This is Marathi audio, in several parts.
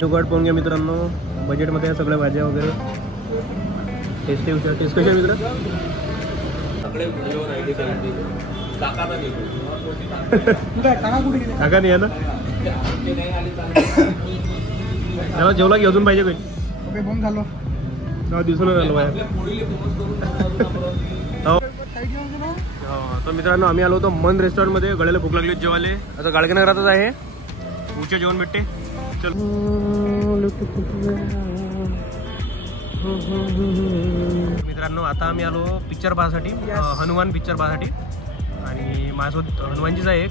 जुगाड पाहून घ्या मित्रांनो, बजेटमध्ये सगळ्या भाज्या वगैरे. टेस्ट कशा आहे मित्र? काका नाही आहे ना? त्याला जेवला की अजून पाहिजे काही? फोन झालो दिसून झालं बाहेर. तर मित्रांनो आम्ही आलो होतो मन रेस्टॉरंटमध्ये. गळ्याला भूक लागली जेवाले. आता गाडगेनगरातच आहे. उच्च जेवण भेटते. चल मित्रांनो आता आम्ही आलो पिक्चर पाहण्यासाठी, हनुमान पिक्चर पाहण्यासाठी. आणि माझ्यासोबत हनुमानजीच आहे एक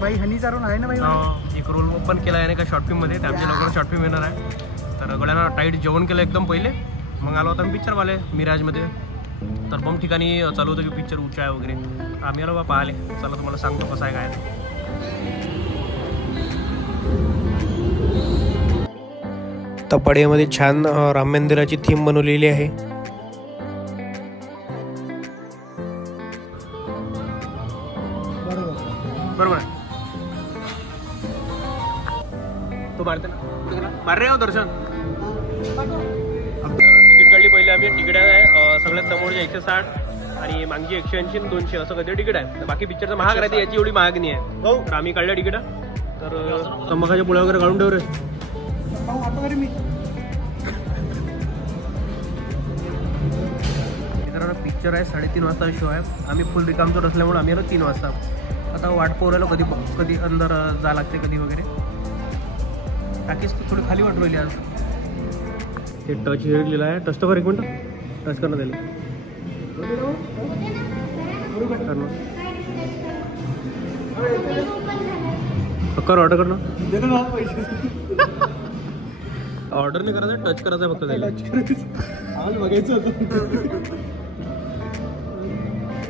बाई. हनी चारून आहे ना बाई. एक रोल पण केला आहे का शॉर्ट फिल्ममध्ये. ते आमच्या लवकर शॉर्ट फिल्म येणार आहे. तर गळ्यानं टाईट जेवण केलं एकदम पहिले. मग आलो होता आम्ही पिक्चर पाहिले मिराजमध्ये. तर बम ठिकाणी चालू होतं की पिक्चर उच्च आहे वगैरे. आम्ही आलो बा पाहिले. चला तुम्हाला सांगतो कसं आहे काय. तपाड्यामध्ये छान राम मंदिराची थीम बनवलेली आहे. बरोबर आहे. तो मारते ना मार रे हो दर्शन. तिकीट काढली पहिले आम्ही. तिकीट आहे सगळ्यात समोरचे 160 आणि मागची 180 आणि 200 असं कधी तिकीट आहे. बाकी पिक्चरचं महाग राहते, याची एवढी महाग नाही आहे. तर आम्ही काढलं तिकीट. तर तंबाखाच्या पोळ्या वगैरे काढून ठेव रे. मित्रांनो पिक्चर आहे 3:30 वाजता शो आहे. आम्ही फुल रिकामचोर असल्यामुळे आम्ही आलो 3 वाजता. आता वाट पोरायला कधी अंदर जा लागते कधी वगैरे. टाकीच थोडी खाली वाटू राहिली आज. ते टच हेड लिहिलं आहे. टच तर कर एक मिनटं. टच करणं त्याला कर. ऑर्डर करणं ऑर्डर नाही करायचं, टच करायचं फक्त त्याला. बघायचं होतं.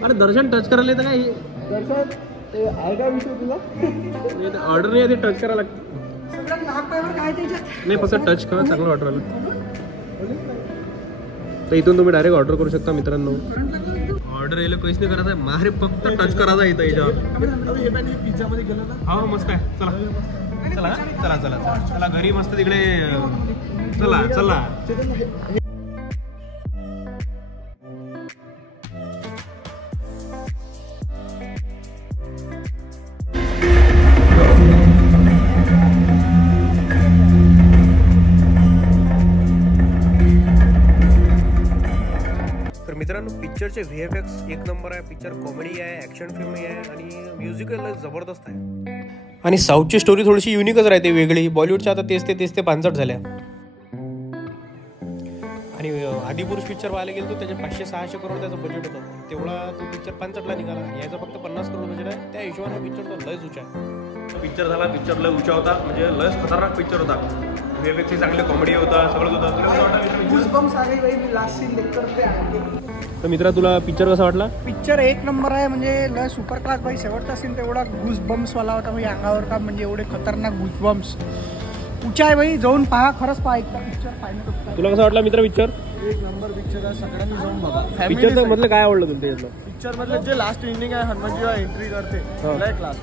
अरे दर्शन टच करायला येतं काय? दर्शन ते आहे का विषय तुला? ऑर्डर नाही आहे, ते टच करायला लागतं. नाही फक्त टच करा, चांगलं ऑर्डर आलं तर इथून तुम्ही डायरेक्ट ऑर्डर करू शकता मित्रांनो. ऑर्डर यायला काहीच नाही करायचं आहे, मारे फक्त टच करायचा इथं याच्यावर. पिझ्झा मध्ये गेलो ना. हा मस्त आहे. चला चला चला चला चला घरी मस्त तिकडे. चला चला. तर मित्रांनो पिक्चरचे VFX एक नंबर आहे. पिक्चर कॉमेडी आहे, ॲक्शन फिल्म आहे आणि म्युझिक जबरदस्त आहे. आणि साऊथची स्टोरी थोडीशी युनिकच राहते, वेगळी. बॉलिवूडच्या आता तेच ते पांचट झाल्या. आणि आदिपुरुष पिक्चर पाहायला गेलो तर त्याचे 500-600 करोड त्याचं बजेट होतं. तेवढा तो पिक्चर पांचटला निघाला. याचा फक्त 50 करोड बजेट आहे. त्या हिशोबाने पिक्चर तर लयच उंचा आहे. पिक्चर झाला, पिक्चर लय उंचा होता, म्हणजे लयच खतरनाक पिक्चर होता. VFX चांगले कॉमेडी होता, सगळंच होतं. तर मित्रा तुला पिक्चर कसा वाटला? पिक्चर एक नंबर आहे, म्हणजे लय सुपर क्लास भाई. शेवटचा सीन तेवढा घुस बम्स वाला होता भाई अंगावर का, म्हणजे एवढे खतरनाक घुस बम्स. उंचा आहे भाई, जाऊन पहा. खरंच पहा एकदा पिक्चर. फायनल तुला कसा वाटला मित्र पिक्चर? एक नंबर पिक्चर आहे, सगळ्यांनी जाऊन बघा. पिक्चर मधलं काय आवडलं तुला त्याच्यातलं? पिक्चर मधलं जे लास्ट एंडिंग आहे, हनुमान जेव्हा एंट्री करते, लय क्लास.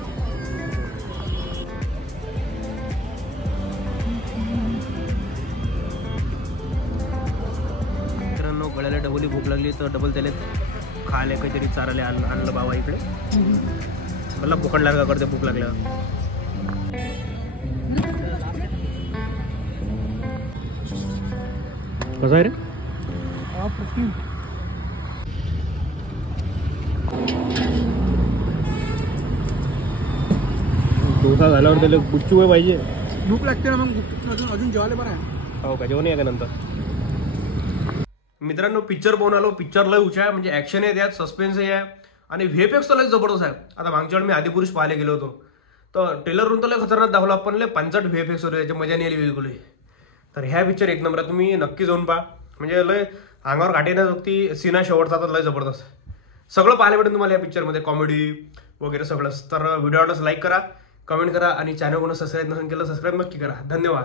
मित्रांनो गळ्याला डबली भूक लागली तर डबल त्याला खायला काहीतरी चारायला आणलं बाबा इकडे. मला भूकंडला करते भूक लागल्यावर. कसं आहे रे? डोसा झाल्यावर त्याला गुच्चू पाहिजे. भूक लागते ना मग. अजून जेवायला बरं आहे. हो का? जेवण आहे का नंतर? मित्रांनो पिक्चर पाहून आलो. पिक्चर लय उंचा आहे, म्हणजे ॲक्शन आहे त्यात, सस्पेन्सही आहे आणि VFX तर लय जबरदस्त आहे. आता मागच्या वेळी मी आदिपुरुष पाहायला गेलो होतो तर ट्रेलरवरून तर लय खतरनाक दाखवला, पण लय पांचट VFX होते, त्याची मजा नाही आली बिलकुल. तर ह्या पिक्चर एक नंबर आहे, तुम्ही नक्की जाऊन पहा. म्हणजे लय अंगावर काटे ना ती सीना शेवटचा तर लय जबरदस्त. सगळं पाहायला भेटेल तुम्हाला या पिक्चरमध्ये, कॉमेडी वगैरे सगळंच. तर व्हिडिओ आवडल्यास लाईक करा, कमेंट करा आणि चॅनल कोणी सबस्क्राईब नसेल केलं सबस्क्राईब नक्की करा. धन्यवाद.